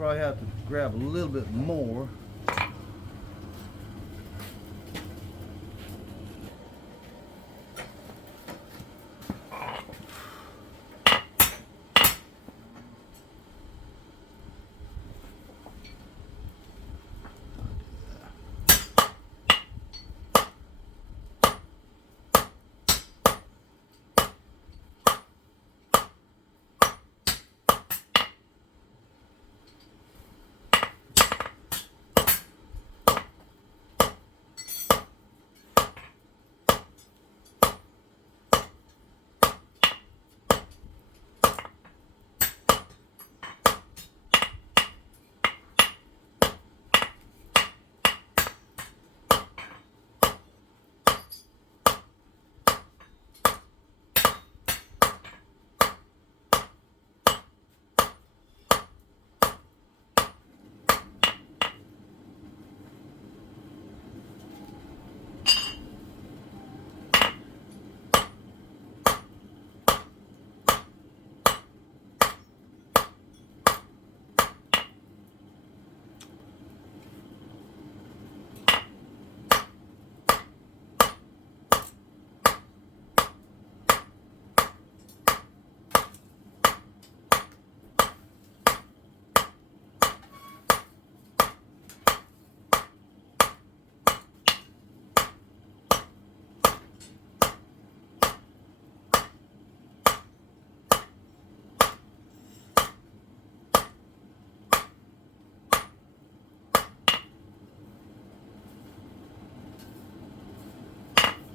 probably have to grab a little bit more.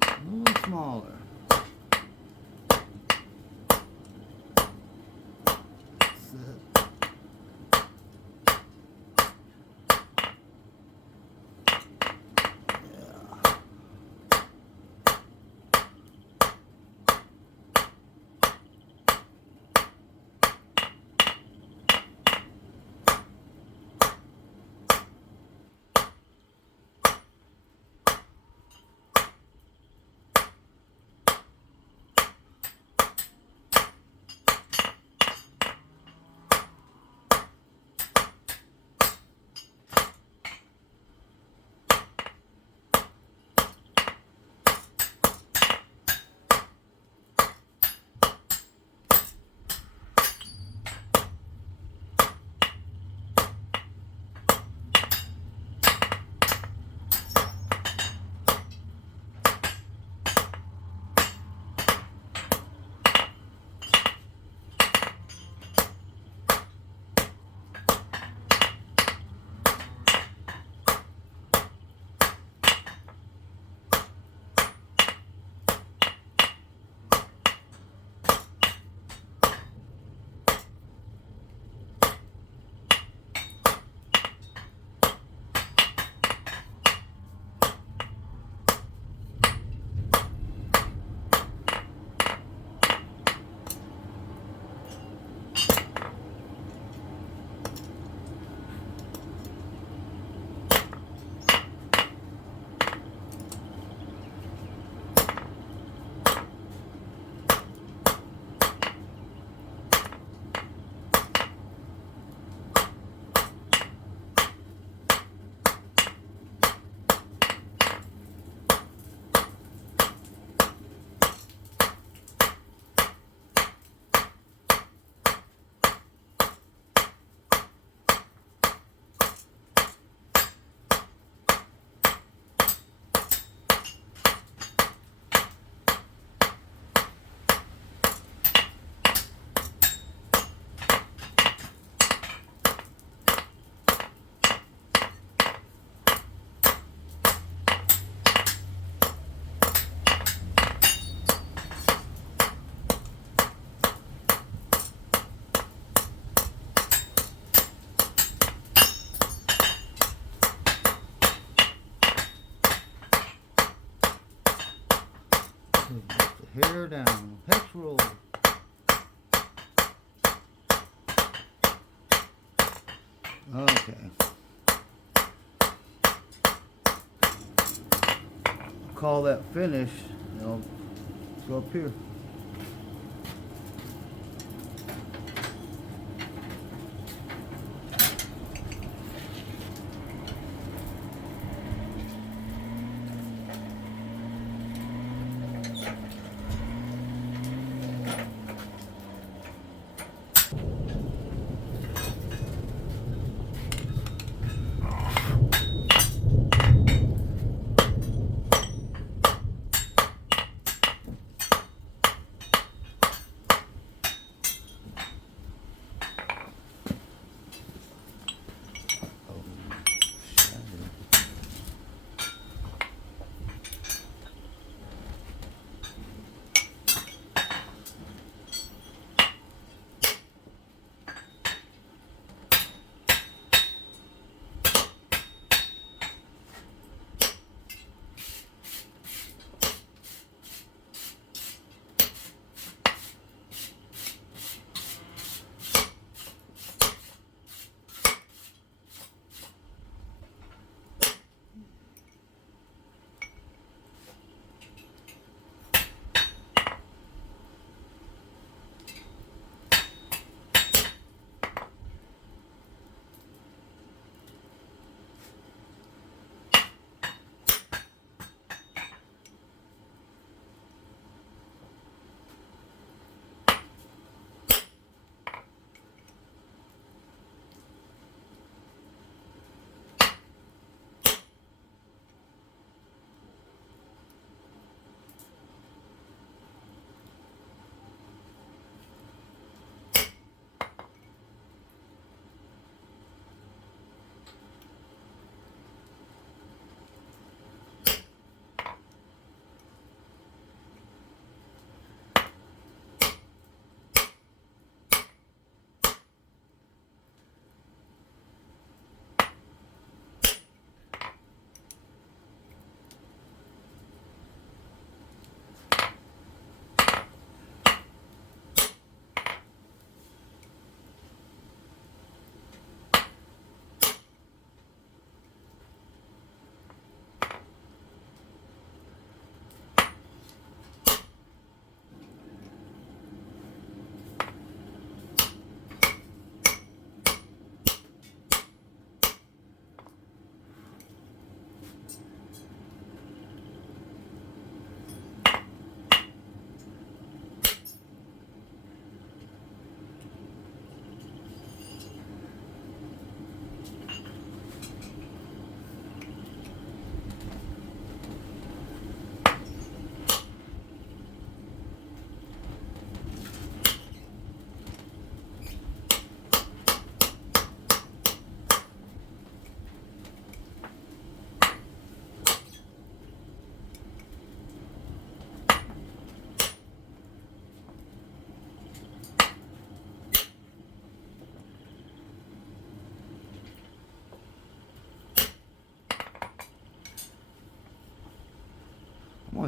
A little smaller. Hair down, hex roll. Okay. Call that finished. I'll go up here.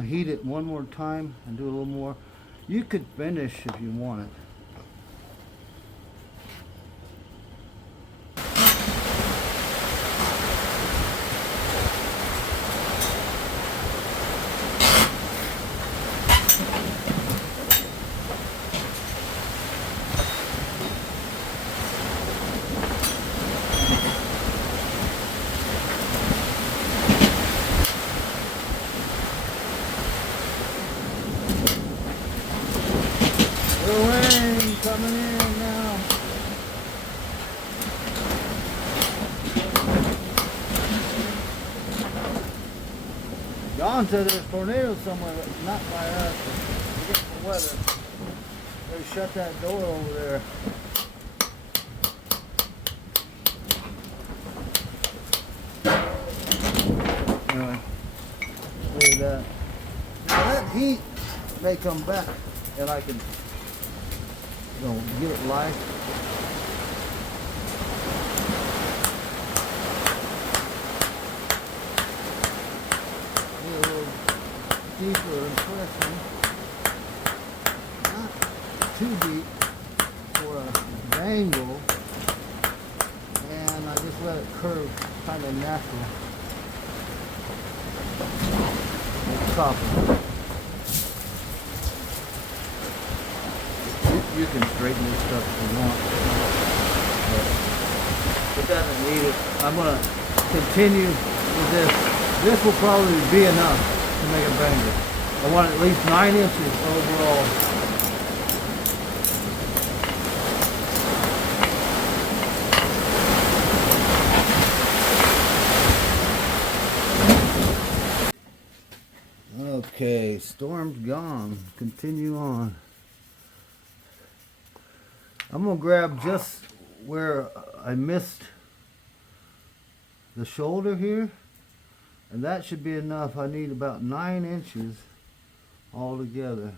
heat it one more time and do a little more. You could finish if you want it. Llewellyn coming in now. John said there's tornadoes somewhere, but not by us. We're getting the weather. They shut that door over there. Anyway, look at that. Now that heat may come back, and I can, give it life. A little deeper impression. Not too deep for a bangle. And I just let it curve kind of natural. Copper. You can straighten this stuff if you want, but it doesn't need it. I'm going to continue with this. This will probably be enough to make a bangle. I want at least 9 inches overall. Okay, storm's gone. Continue on. I'm going to grab just where I missed the shoulder here, and that should be enough. I need about 9 inches altogether.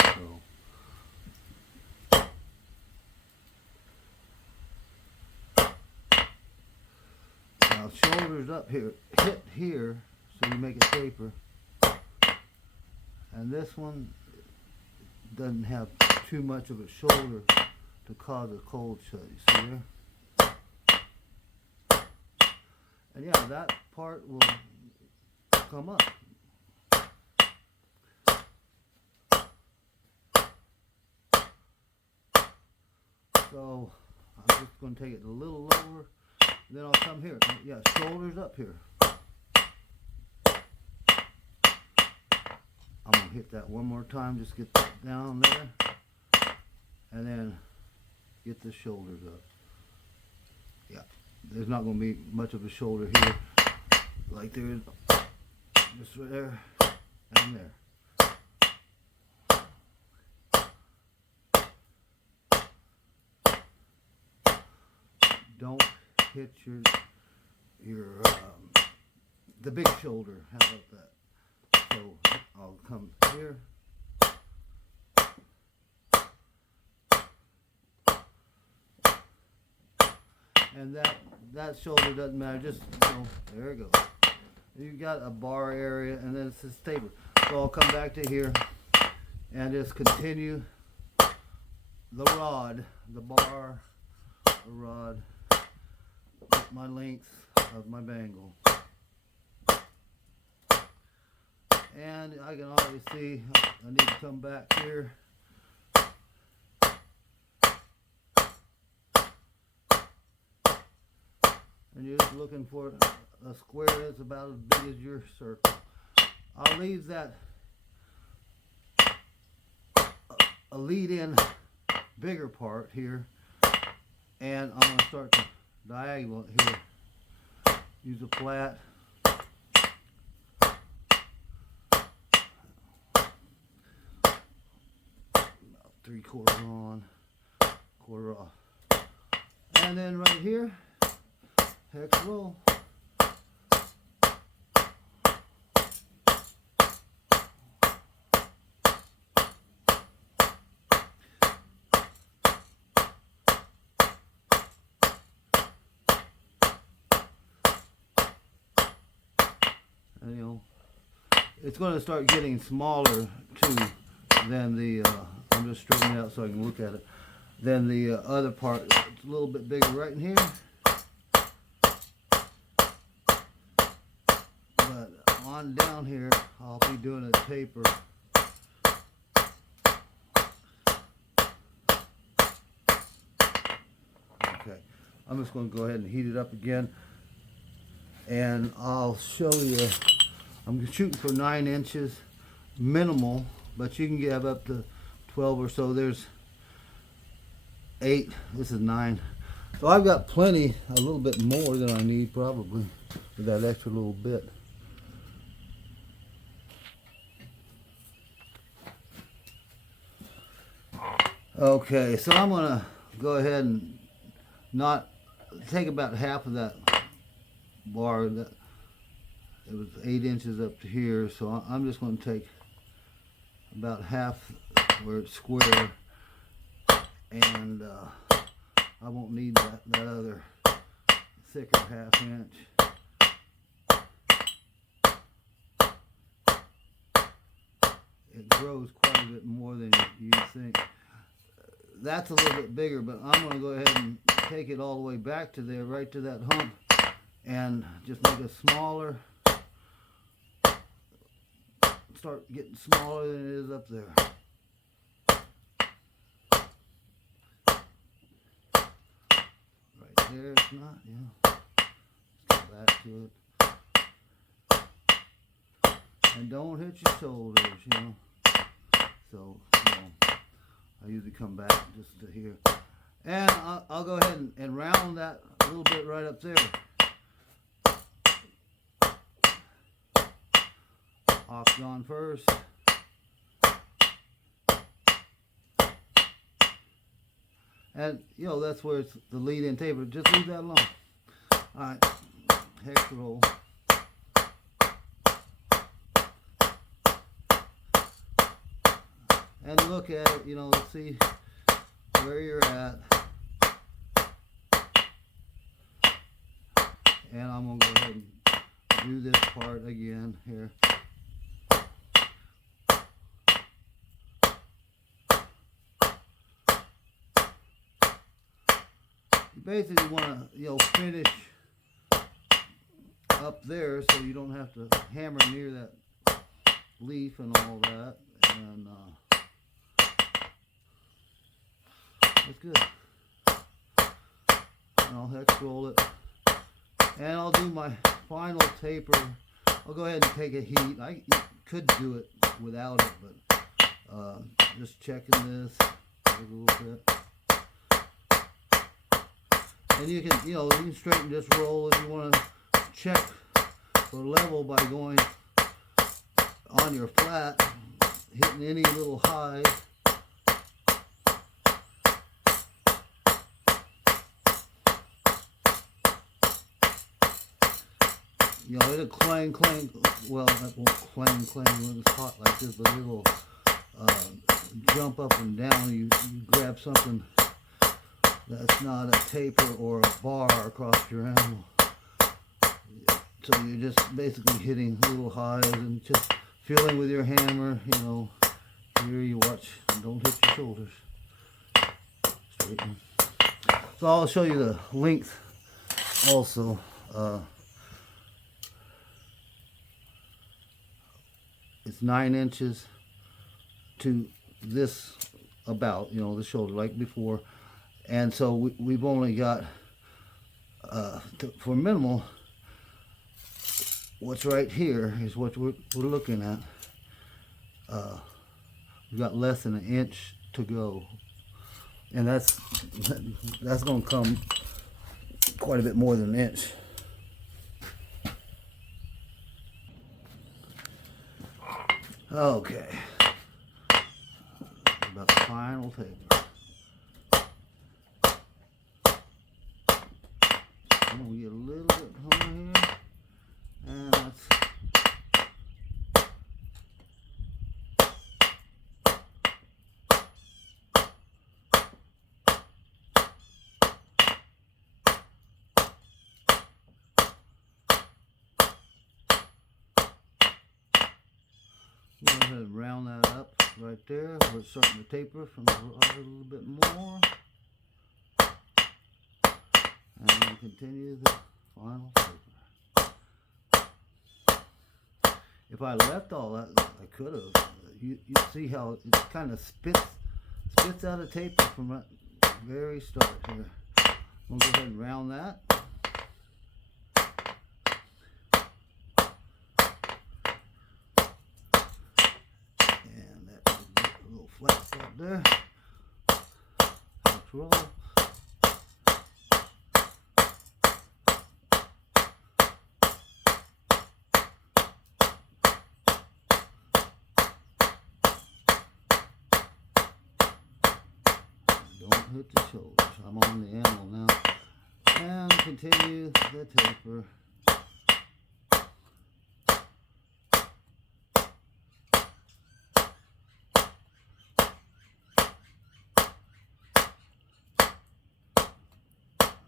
So. Now shoulders up here, hit here, so you make it taper. And this one doesn't have too much of a shoulder to cause a cold shut. You see there? And yeah, that part will come up. So I'm just going to take it a little lower, then I'll come here. Yeah, shoulders up here. I'm going to hit that one more time, just get that down there, and then get the shoulders up. Yeah, there's not going to be much of a shoulder here, like there is just right there and there. Don't hit your the big shoulder. How about that? So I'll come here. And that shoulder doesn't matter, just, there it goes. You got a bar area, and then it's this taper. So I'll come back to here and just continue the rod, the bar, the rod, with my length of my bangle. And I can already see I need to come back here. And you're just looking for a square that's about as big as your circle. I'll leave that a lead in bigger part here, and I'm going to start to diagonal it here. Use a flat. About 3/4 on, quarter off. And then right here, hex roll. And it's going to start getting smaller too than the, I'm just straightening it out so I can look at it, than the other part. It's a little bit bigger right in here. But on down here, I'll be doing a taper. Okay, I'm just going to go ahead and heat it up again. And I'll show you, I'm shooting for 9 inches, minimal, but you can get up to 12 or so. There's 8, this is 9. So I've got plenty, a little bit more than I need probably, with that extra little bit. Okay, so I'm gonna go ahead and not take about half of that bar. That it was 8 inches up to here, so I'm just going to take about half where it's square, and I won't need that other thicker ½ inch. It grows quite a bit more than you think. That's a little bit bigger, but I'm going to go ahead and take it all the way back to there, right to that hump, and just make it smaller. Start getting smaller than it is up there. Right there, it's not, yeah. Let's go back to it. And don't hit your shoulders, you know. So, you know, I usually come back just to here. And I'll go ahead and round that a little bit right up there. Octagon first. And, you know, that's where it's the lead-in taper. Just leave that alone. Alright, hex roll. And look at it, you know, see where you're at. And I'm going to go ahead and do this part again here. You basically want to, you know, finish up there so you don't have to hammer near that leaf and all that. And that's good. And I'll hex roll it. And I'll do my final taper. I'll go ahead and take a heat. I could do it without it, but just checking this a little bit. And you can, you know, you can straighten this roll if you want to check for level by going on your flat, hitting any little highs. You know, it'll clang, clang. Well, it won't clang, clang when it's hot like this, but it'll jump up and down. You grab something that's not a taper or a bar across your animal. So you're just basically hitting little highs and just feeling with your hammer, you know. Here you watch, don't hit your shoulders. Straighten. So I'll show you the length also. It's 9 inches to this about, you know, the shoulder like before. And so we've only got, for minimal, what's right here is what we're looking at. We've got less than 1 inch to go. And that's going to come quite a bit more than 1 inch. Okay, about the final taper. I'm going to get a little bit home here, and that's ahead and round that up right there. We're starting to taper from the rod a little bit more. And then continue the final taper. If I left all that, I could have. You see how it kind of spits out a taper from that very start here. We'll go ahead and round that. And that's a little flat spot there. Let's roll. Don't hit the shoulders. I'm on the animal now. And continue the taper.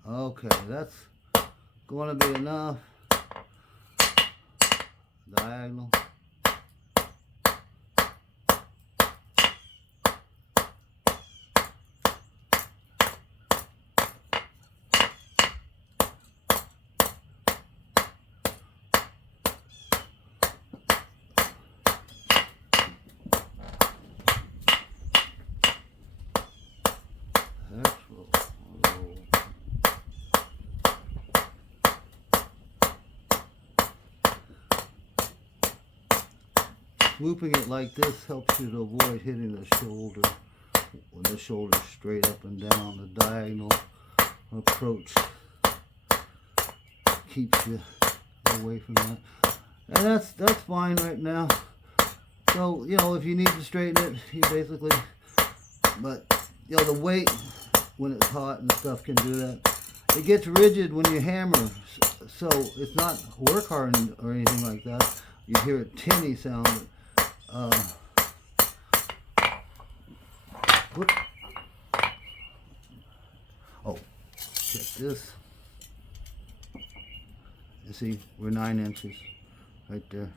Okay, that's going to be enough. Diagonal. Looping it like this helps you to avoid hitting the shoulder when the shoulder's straight up and down. The diagonal approach keeps you away from that. And that's fine right now. So, you know, if you need to straighten it, you basically, but, you know, the weight when it's hot and stuff can do that. It gets rigid when you hammer, so it's not work hardened or anything like that. You hear a tinny sound. Whoop. Oh, check this. You see, we're 9 inches right there.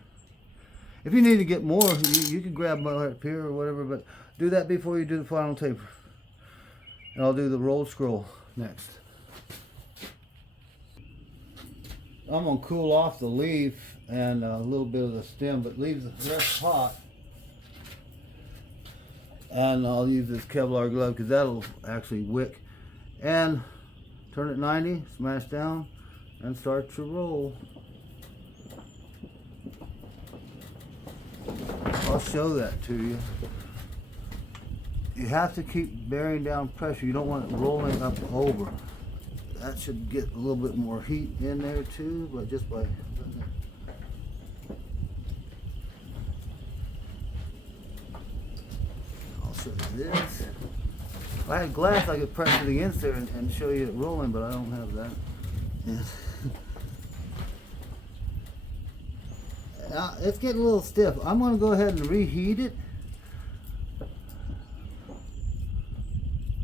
If you need to get more, you can grab my up here or whatever, but do that before you do the final taper. And I'll do the roll scroll next. I'm going to cool off the leaf and a little bit of the stem, but leave the rest hot. And I'll use this Kevlar glove because that'll actually wick. And turn it 90, smash down, and start to roll. I'll show that to you. You have to keep bearing down pressure. You don't want it rolling up over. That should get a little bit more heat in there too, but just by I'll show you this. If I had glass, I could press it against there and show you it rolling, but I don't have that. Yes. Now, it's getting a little stiff. I'm going to go ahead and reheat it.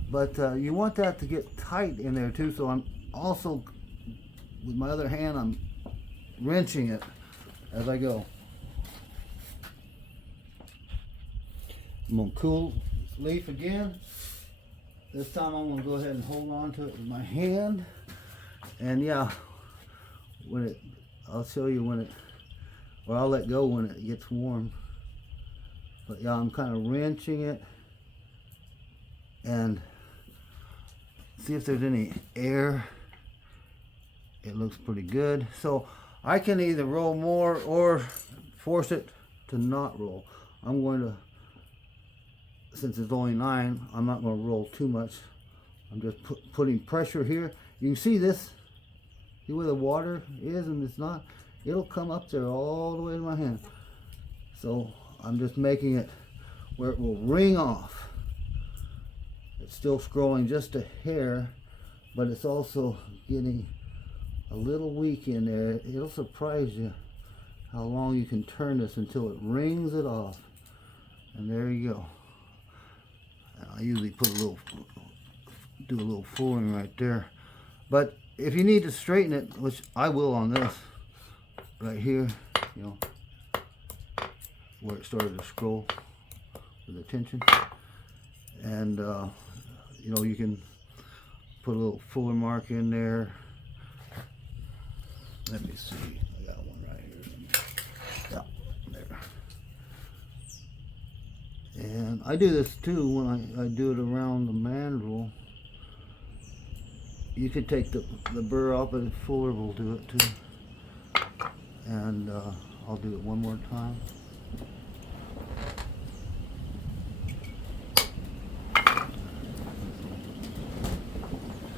But you want that to get tight in there too, so I'm also, with my other hand, I'm wrenching it as I go. I'm going to cool leaf again. This time I'm going to go ahead and hold on to it with my hand. And yeah, when it, I'll show you when it, or I'll let go when it gets warm. But yeah, I'm kind of wrenching it and see if there's any air. It looks pretty good. So I can either roll more or force it to not roll. I'm going to, since it's only 9, I'm not going to roll too much. I'm just putting pressure here. You can see this, see where the water is and it's not, it'll come up there all the way to my hand. So I'm just making it where it will ring off. It's still scrolling just a hair, but it's also getting a little weak in there. It'll surprise you how long you can turn this until it rings it off. And there you go. I usually put a little, do a little fooling right there. But if you need to straighten it, which I will on this, right here, you know, where it started to scroll with the tension. And you know, you can put a little fuller mark in there. Let me see, I got one right here. Yeah, there. And I do this too when I do it around the mandrel. You could take the burr off, but fuller will do it too. And I'll do it one more time.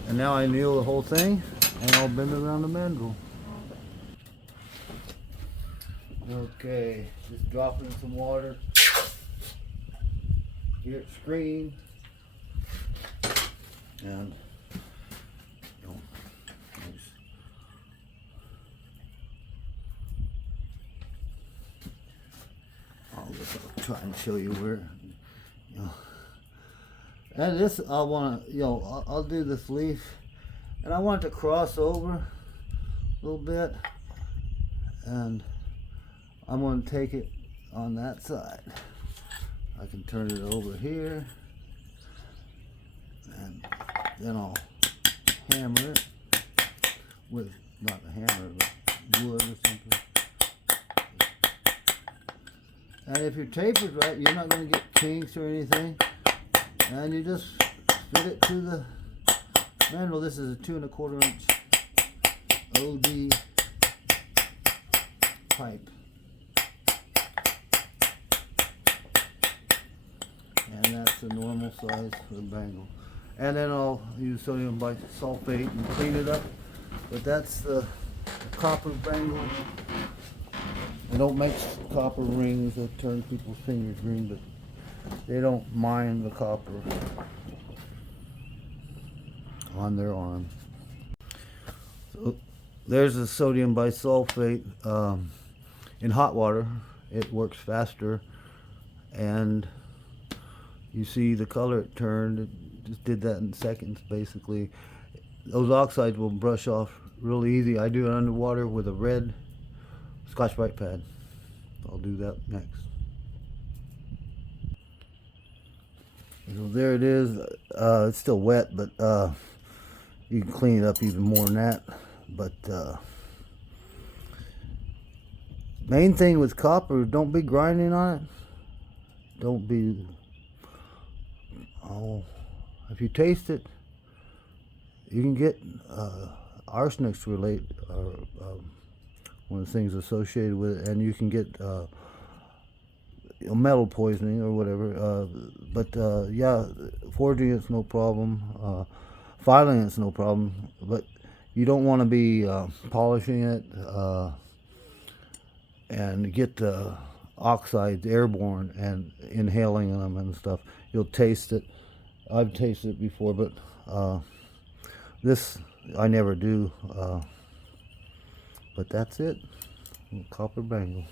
And now I anneal the whole thing, and I'll bend it around the mandrel. Okay, just drop it in some water. Get it screened. And I'll try and show you where, you know. And this, I want to, you know, I'll do this leaf, and I want it to cross over a little bit, and I'm going to take it on that side. I can turn it over here, and then I'll hammer it with, not a hammer, but wood or something. And if you're tapered right, you're not going to get kinks or anything. And you just fit it to the mandrel. This is a 2 1/4 inch OD pipe. And that's the normal size for the bangle. And then I'll use sodium bisulfate and clean it up. But that's the copper bangle. They don't make copper rings that turn people's fingers green, but they don't mind the copper on their arm. So there's the sodium bisulfate. In hot water, it works faster, and you see the color it turned. It just did that in seconds, basically. Those oxides will brush off really easy. I do it underwater with a red Scotch-Brite pad. I'll do that next. So there it is. It's still wet, but you can clean it up even more than that. But main thing with copper, don't be grinding on it. Don't be. Oh, if you taste it, you can get arsenics related, or one of the things associated with it, and you can get metal poisoning or whatever. Yeah, forging it's no problem. Filing it's no problem. But you don't want to be polishing it and get the oxides airborne and inhaling them and stuff. You'll taste it. I've tasted it before, but this I never do. But that's it. Copper bangle.